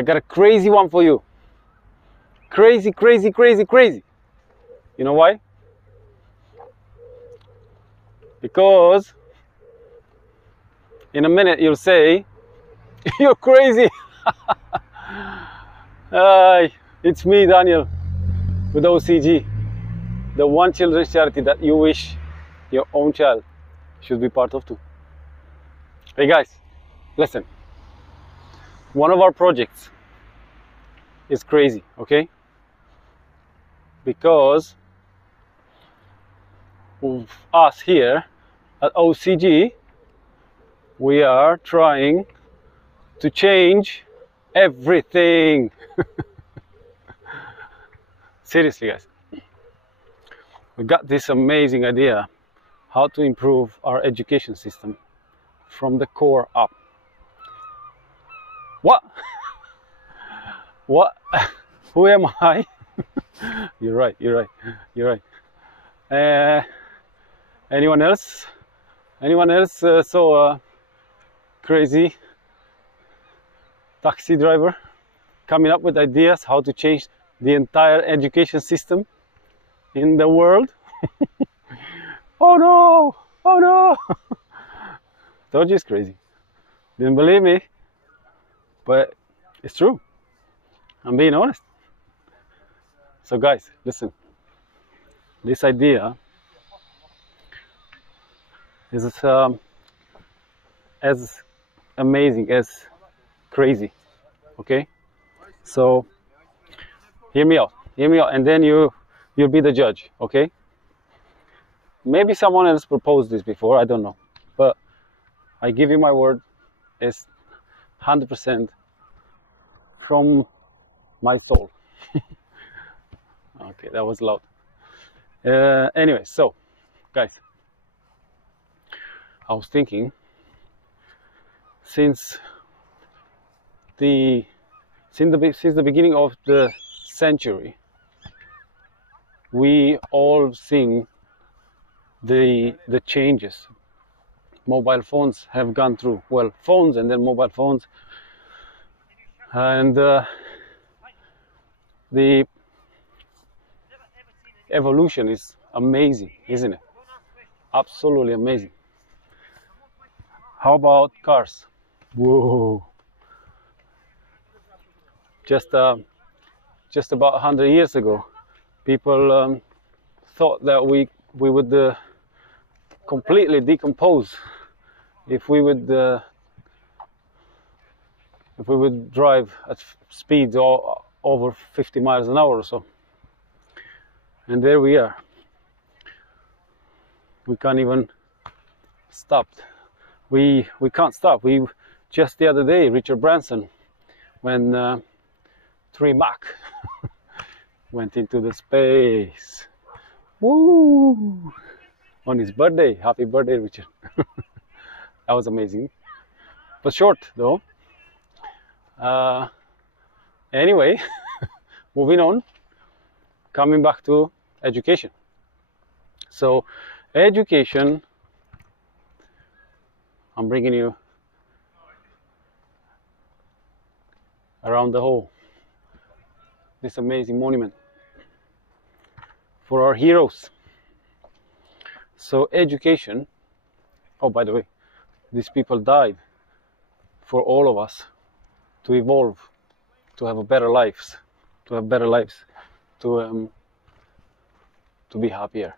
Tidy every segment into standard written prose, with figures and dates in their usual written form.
I got a crazy one for you. Crazy, crazy, crazy, crazy. You know why? Because in a minute you'll say, you're crazy. It's me, Daniel, with OCG, the one children's charity that you wish your own child should be part of too. Hey guys, listen. One of our projects is crazy, okay? Because of us here at OCG, we are trying to change everything. Seriously, guys. We got this amazing idea how to improve our education system from the core up. What? What? Who am I? You're right, you're right, you're right. Anyone else? Anyone else saw a crazy taxi driver coming up with ideas how to change the entire education system in the world? Oh no! Oh no! Told you it's crazy. Didn't believe me, but it's true. I'm being honest. So guys, listen. This idea is as amazing as crazy. Okay? So hear me out, and then you'll be the judge. Okay? Maybe someone else proposed this before, I don't know, but I give you my word, it's 100% from my soul. Okay, that was loud. Anyway, so guys, I was thinking, since the beginning of the century, we all seen the changes mobile phones have gone through. Well, phones and then mobile phones, and the evolution is amazing, isn't it? Absolutely amazing. How about cars? Whoa! Just about 100 years ago, people thought that we would completely decompose if we would drive at speeds over 50 miles an hour or so. And there we are. We can't even stop. We can't stop. We just the other day, Richard Branson, when 3 Mach went into the space. Woo! On his birthday. Happy birthday, Richard. That was amazing. But short though. Anyway, moving on. Coming back to education. So, education, I'm bringing you around the whole, this amazing monument for our heroes. So education, oh by the way, these people died for all of us to evolve, to have a better lives, to be happier.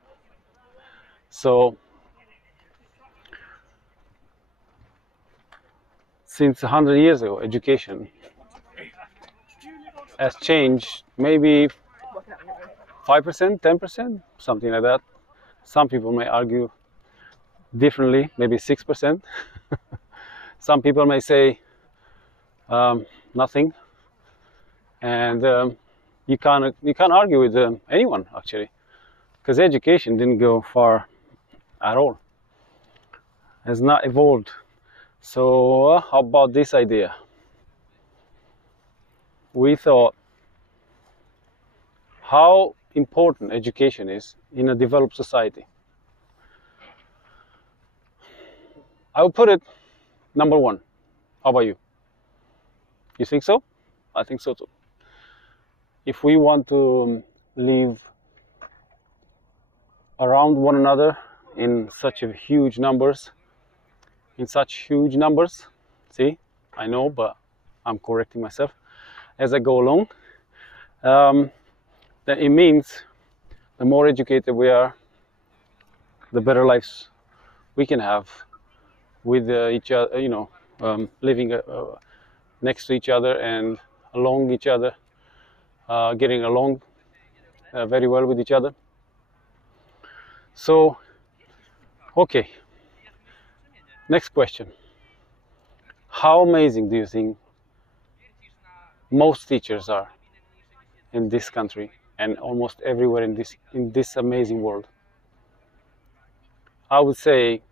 So since 100 years ago, education has changed maybe 5%, 10%, something like that. Some people may argue differently, maybe 6%. Some people may say nothing, and you can't argue with anyone actually, because education didn't go far at all, has not evolved. So how about this idea? We thought how important education is in a developed society. I would put it number 1. How about you? You think so? I think so too. If we want to live around one another in such a huge numbers, see, I know, but I'm correcting myself as I go along, then it means the more educated we are, the better lives we can have with each other, living next to each other and along each other, getting along very well with each other. So, okay, next question. How amazing do you think most teachers are in this country and almost everywhere in this amazing world? I would say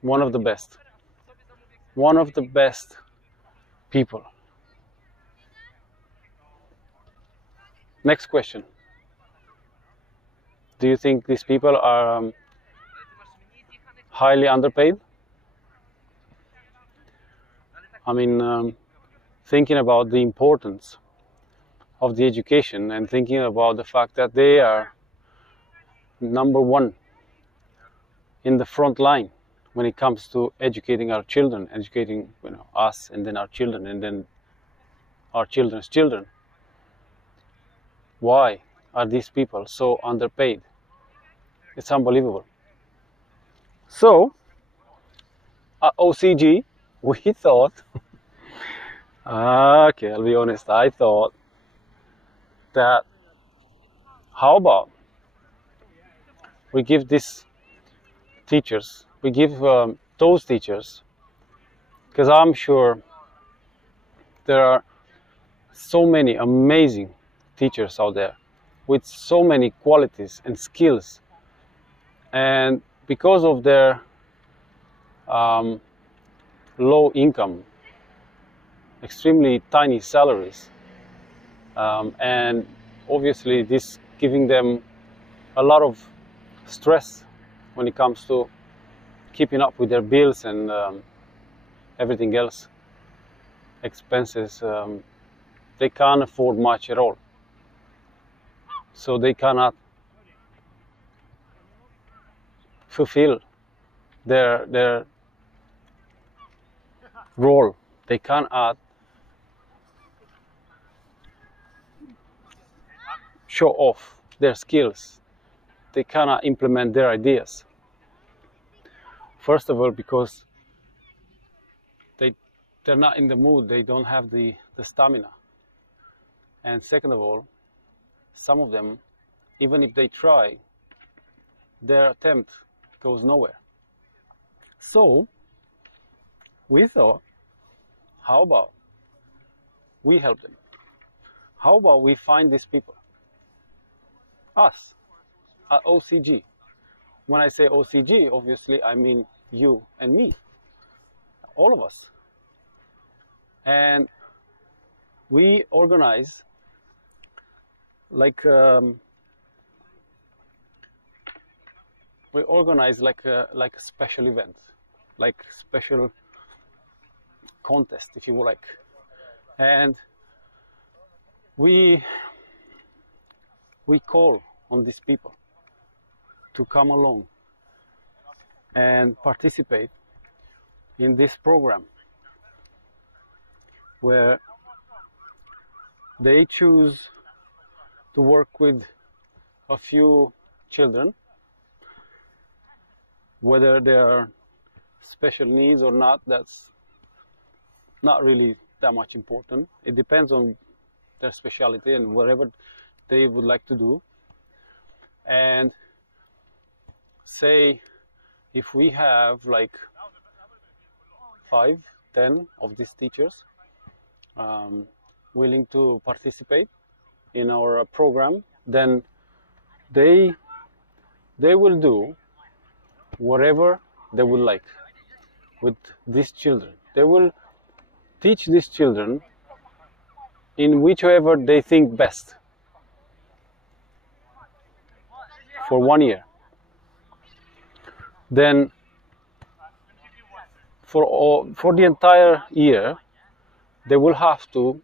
one of the best people. Next question. Do you think these people are highly underpaid? I mean, thinking about the importance of the education and thinking about the fact that they are number one in the front line when it comes to educating our children, educating us, and then our children, and then our children's children. Why are these people so underpaid? It's unbelievable. So, at OCG, we thought, okay, I'll be honest, I thought that how about we give these teachers, we give those teachers, because I'm sure there are so many amazing teachers out there with so many qualities and skills, and because of their low income, extremely tiny salaries, and obviously this giving them a lot of stress when it comes to keeping up with their bills and everything else, expenses. They can't afford much at all, so they cannot fulfill their role. They cannot show off their skills. They cannot implement their ideas. First of all, because they're not in the mood, they don't have the stamina. And second of all, some of them, even if they try, their attempt goes nowhere. So we thought, how about we help them? How about we find these people? Us, at OCG. When I say OCG, obviously I mean you and me, all of us. And we organize like a special event, like special contest, if you like. And we call on these people to come along and participate in this program, where they choose to work with a few children, whether they are special needs or not, that's not really that much important. It depends on their specialty and whatever they would like to do. And say if we have like 5, 10 of these teachers willing to participate in our program, then they will do whatever they would like with these children. They will teach these children in whichever they think best for 1 year. Then for the entire year, they will have to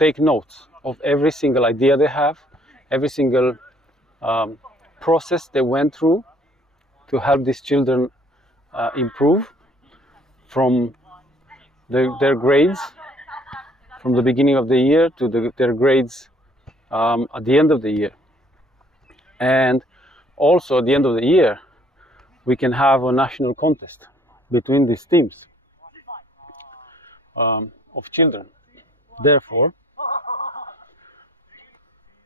take notes of every single idea they have, every single process they went through to help these children improve from their grades from the beginning of the year to their grades at the end of the year. And also at the end of the year, we can have a national contest between these teams of children. Therefore,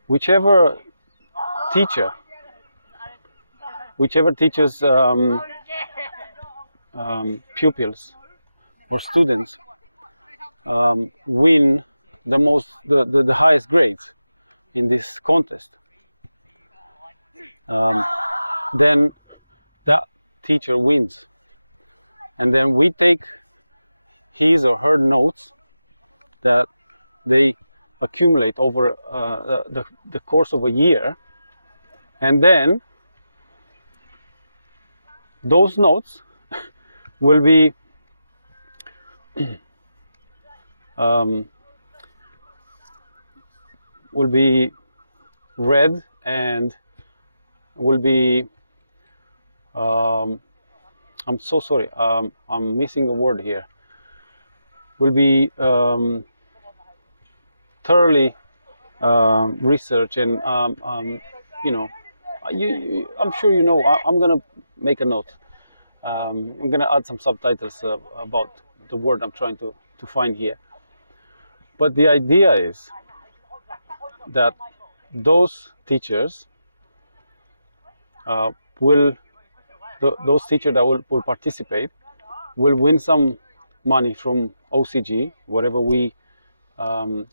whichever teaches pupils or students win the highest grades in this contest, then that teacher wins, and then we take his or her notes that they accumulate over the course of a year, and then those notes will be read and will be I'm so sorry, I'm missing a word here. Will be thoroughly researched, and you know, I'm sure you know. I'm gonna make a note. I'm gonna add some subtitles about the word I'm trying to find here. But the idea is that those teachers those teachers that will participate will win some money from OCG, whatever we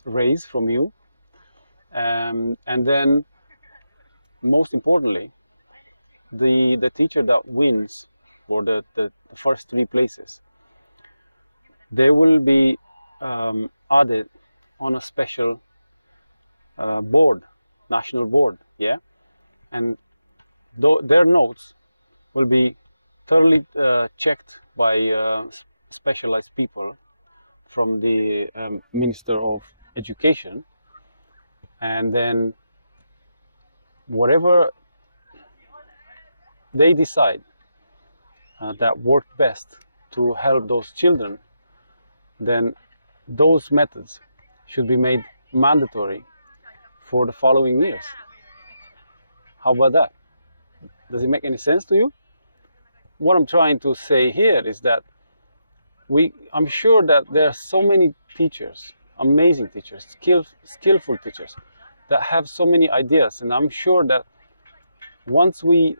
raise from you, and then most importantly, the teacher that wins for the first 3 places, they will be added on a special board, national board, yeah, and their notes will be thoroughly checked by specialized people from the Minister of Education, and then whatever they decide that worked best to help those children, then those methods should be made mandatory for the following years. How about that? Does it make any sense to you? What I'm trying to say here is that I'm sure that there are so many teachers, amazing teachers, skillful teachers, that have so many ideas, and I'm sure that once we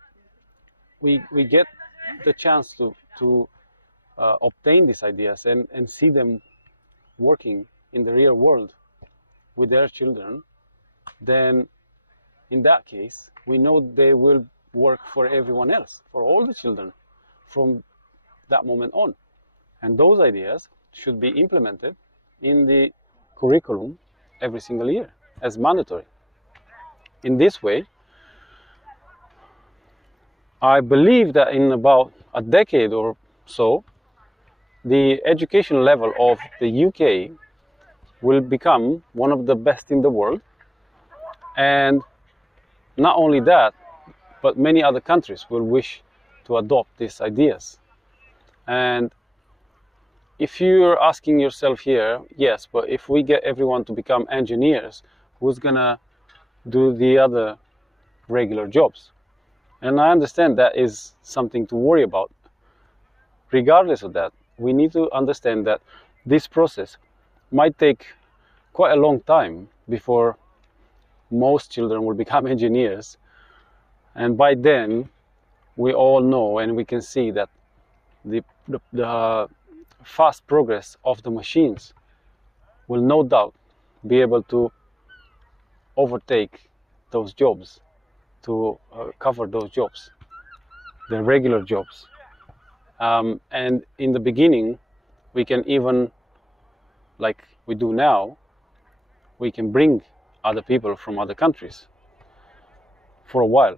get the chance to obtain these ideas and see them working in the real world with their children, then in that case we know they will work for everyone else, for all the children from that moment on. And those ideas should be implemented in the curriculum every single year as mandatory. In this way, I believe that in about a decade or so, the education level of the UK will become one of the best in the world. And not only that, but many other countries will wish to adopt these ideas. And if you're asking yourself here, yes, but if we get everyone to become engineers, who's gonna do the other regular jobs? And I understand that is something to worry about. Regardless of that, we need to understand that this process might take quite a long time before most children will become engineers. And by then, we all know and we can see that the fast progress of the machines will no doubt be able to overtake those jobs, to cover those jobs, the regular jobs. And in the beginning, we can even, like we do now, we can bring other people from other countries for a while,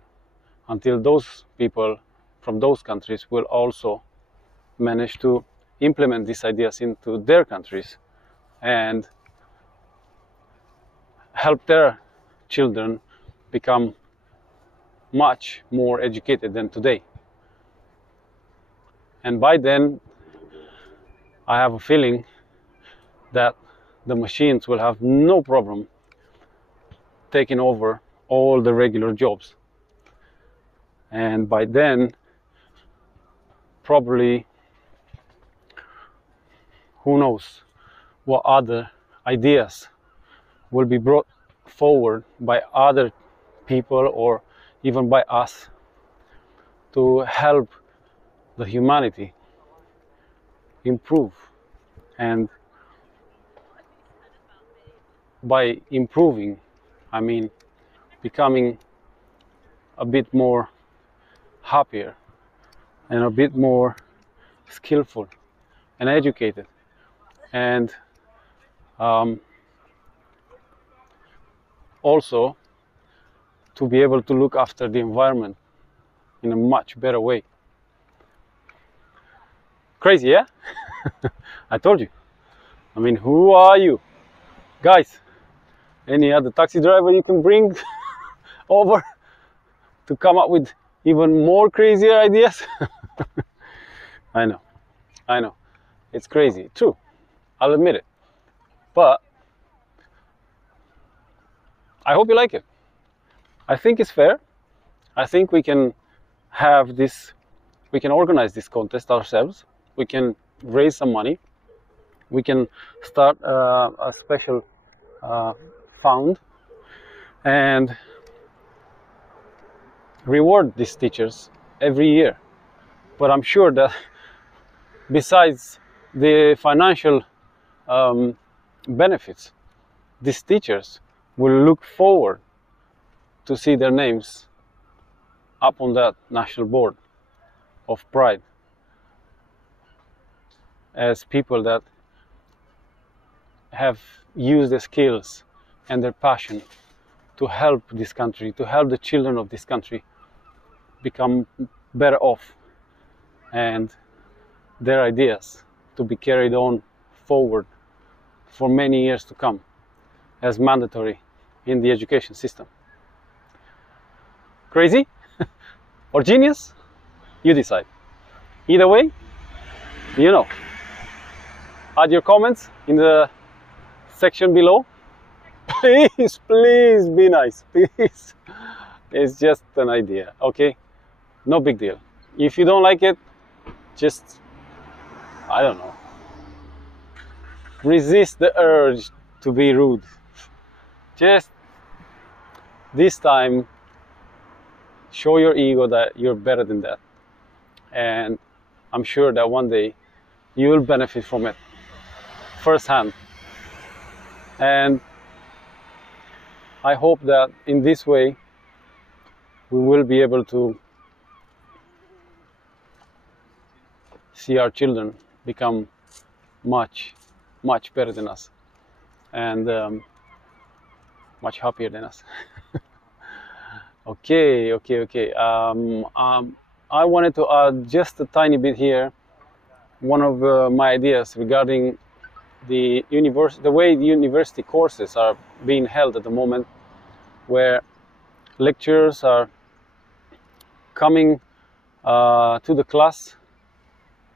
until those people from those countries will also manage to implement these ideas into their countries, and help their children become much more educated than today. And by then, I have a feeling that the machines will have no problem taking over all the regular jobs. And by then, probably, who knows what other ideas will be brought forward by other people or even by us to help the humanity improve. And by improving, I mean becoming a bit more happier and a bit more skillful and educated, and also to be able to look after the environment in a much better way. Crazy, yeah? I told you. I mean, who are you? Guys, any other taxi driver you can bring over to come up with even more crazier ideas? I know. It's crazy, true. I'll admit it. But I hope you like it. I think it's fair. I think we can have this, we can organize this contest ourselves. We can raise some money. We can start a special fund and reward these teachers every year. But I'm sure that besides the financial benefits, these teachers will look forward to see their names up on that national board of pride as people that have used their skills and their passion to help this country, to help the children of this country become better off, and their ideas to be carried on forward for many years to come as mandatory in the education system. Crazy or genius? You decide. Either way, you know. Add your comments in the section below. Please be nice, please. It's just an idea, okay? No big deal. If you don't like it, just, I don't know, resist the urge to be rude. Just this time, show your ego that you're better than that. And I'm sure that one day you will benefit from it firsthand. And I hope that in this way we will be able to see our children become much better than us, and much happier than us. Okay. I wanted to add just a tiny bit here. One of my ideas regarding the way the university courses are being held at the moment, where lecturers are coming to the class,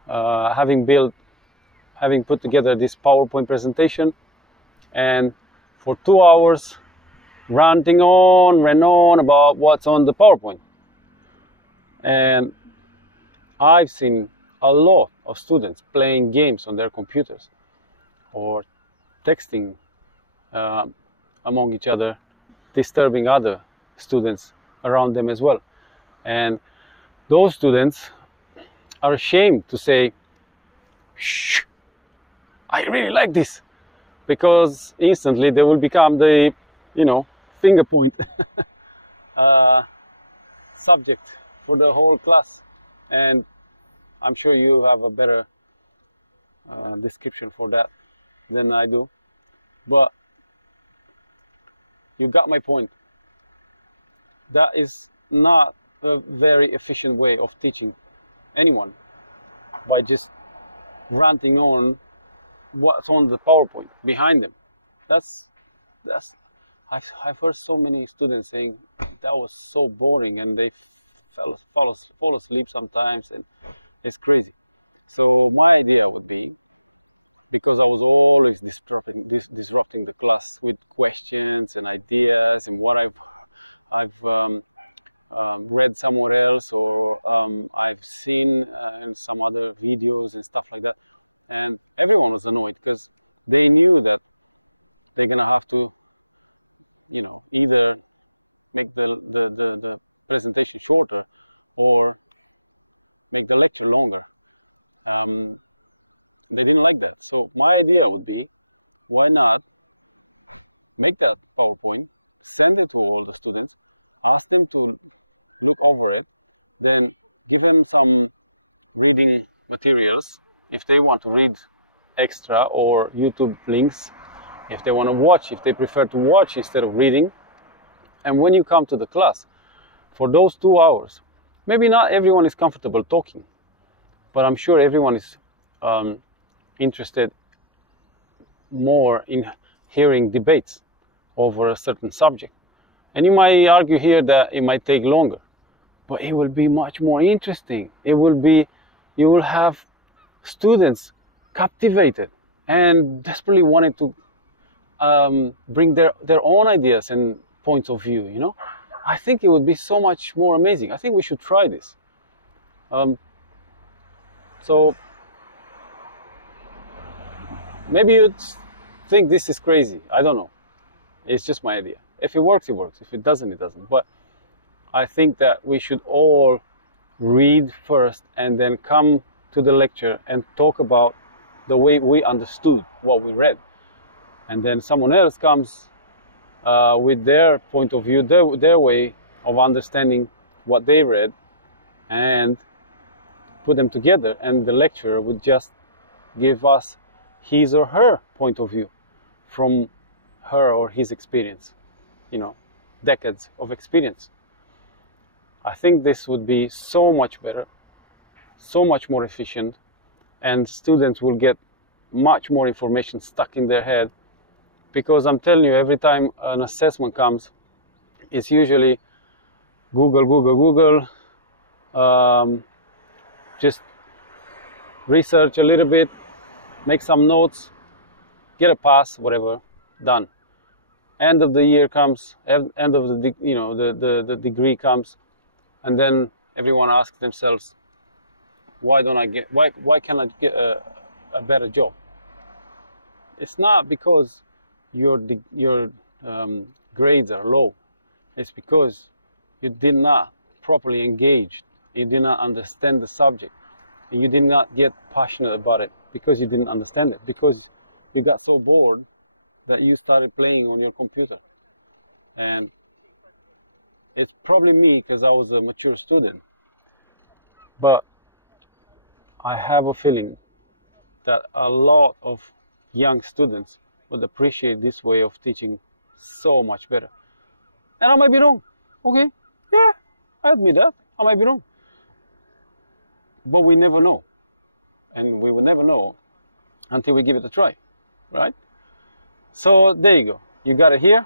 having put together this PowerPoint presentation, and for 2 hours ranting on about what's on the PowerPoint. And I've seen a lot of students playing games on their computers or texting among each other, disturbing other students around them as well. And those students are ashamed to say, "Shh, I really like this," because instantly they will become the, finger point subject for the whole class. And I'm sure you have a better description for that than I do, but you got my point. That is not a very efficient way of teaching anyone, by just ranting on what's on the PowerPoint behind them. That's I've heard so many students saying that was so boring, and they fall asleep sometimes, and it's crazy. So my idea would be, because I was always disrupting the class with questions and ideas and what I've read somewhere else, or I've seen in some other videos and stuff like that. And everyone was annoyed because they knew that they're gonna have to, either make the presentation shorter or make the lecture longer. They didn't like that. So my idea would be, why not make that PowerPoint, send it to all the students, ask them to look over it, then give them some reading materials if they want to read extra, or YouTube links if they want to watch, if they prefer to watch instead of reading. And when you come to the class for those 2 hours, maybe not everyone is comfortable talking, but I'm sure everyone is interested more in hearing debates over a certain subject. And you might argue here that it might take longer, but it will be much more interesting. You will have students captivated and desperately wanting to bring their own ideas and points of view. I think it would be so much more amazing. I think we should try this. So maybe you'd think this is crazy. I don't know. It's just my idea. If it works, it works. If it doesn't, it doesn't. But I think that we should all read first and then come to the lecture and talk about the way we understood what we read. And then someone else comes with their point of view, their way of understanding what they read, and put them together, and the lecturer would just give us his or her point of view from her or his experience, decades of experience. I think this would be so much better, so much more efficient, and students will get much more information stuck in their head. Because I'm telling you, every time an assessment comes, it's usually Google, just research a little bit, make some notes, get a pass, whatever, done. End of the year comes, end of the degree comes, and then everyone asks themselves, why can't I get a better job? It's not because your grades are low. It's because you did not properly engage. You did not understand the subject. And you did not get passionate about it because you didn't understand it. Because you got so bored that you started playing on your computer. And it's probably me, because I was a mature student. But I have a feeling that a lot of young students would appreciate this way of teaching so much better. And I might be wrong. Okay, yeah, I admit that. I might be wrong. But we never know. And we will never know until we give it a try, right? So there you go. You got it here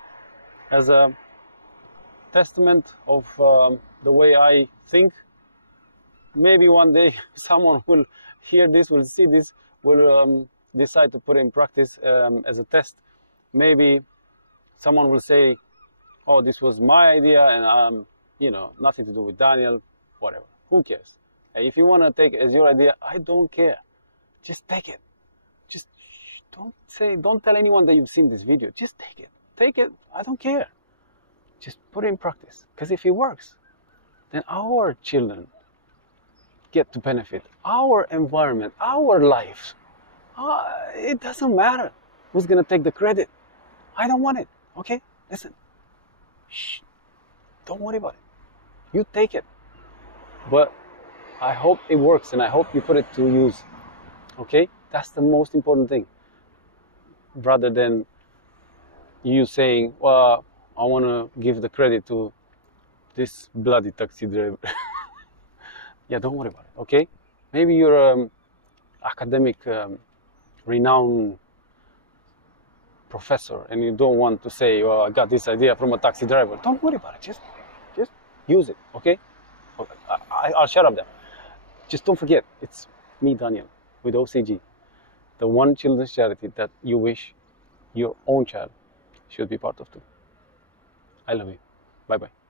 as a testament of the way I think. Maybe one day someone will hear this, will see this, will decide to put it in practice as a test. Maybe someone will say, oh, this was my idea, and nothing to do with Daniel, whatever. Who cares? If you want to take it as your idea, I don't care. Just take it. Just don't tell anyone that you've seen this video. Just take it. Take it. I don't care. Just put it in practice. Because if it works, then our children get to benefit. Our environment, our life. It doesn't matter who's going to take the credit. I don't want it. Okay? Listen. Shh. Don't worry about it. You take it. But I hope it works, and I hope you put it to use. Okay? That's the most important thing. Rather than you saying, well, I want to give the credit to this bloody taxi driver. Yeah, don't worry about it. Okay? Maybe you're academic renowned professor and you don't want to say, well, I got this idea from a taxi driver, don't worry about it. Just use it, okay? I'll shut up there. Just don't forget, it's me, Daniel, with OCG, the one children's charity that you wish your own child should be part of too. I love you. Bye-bye.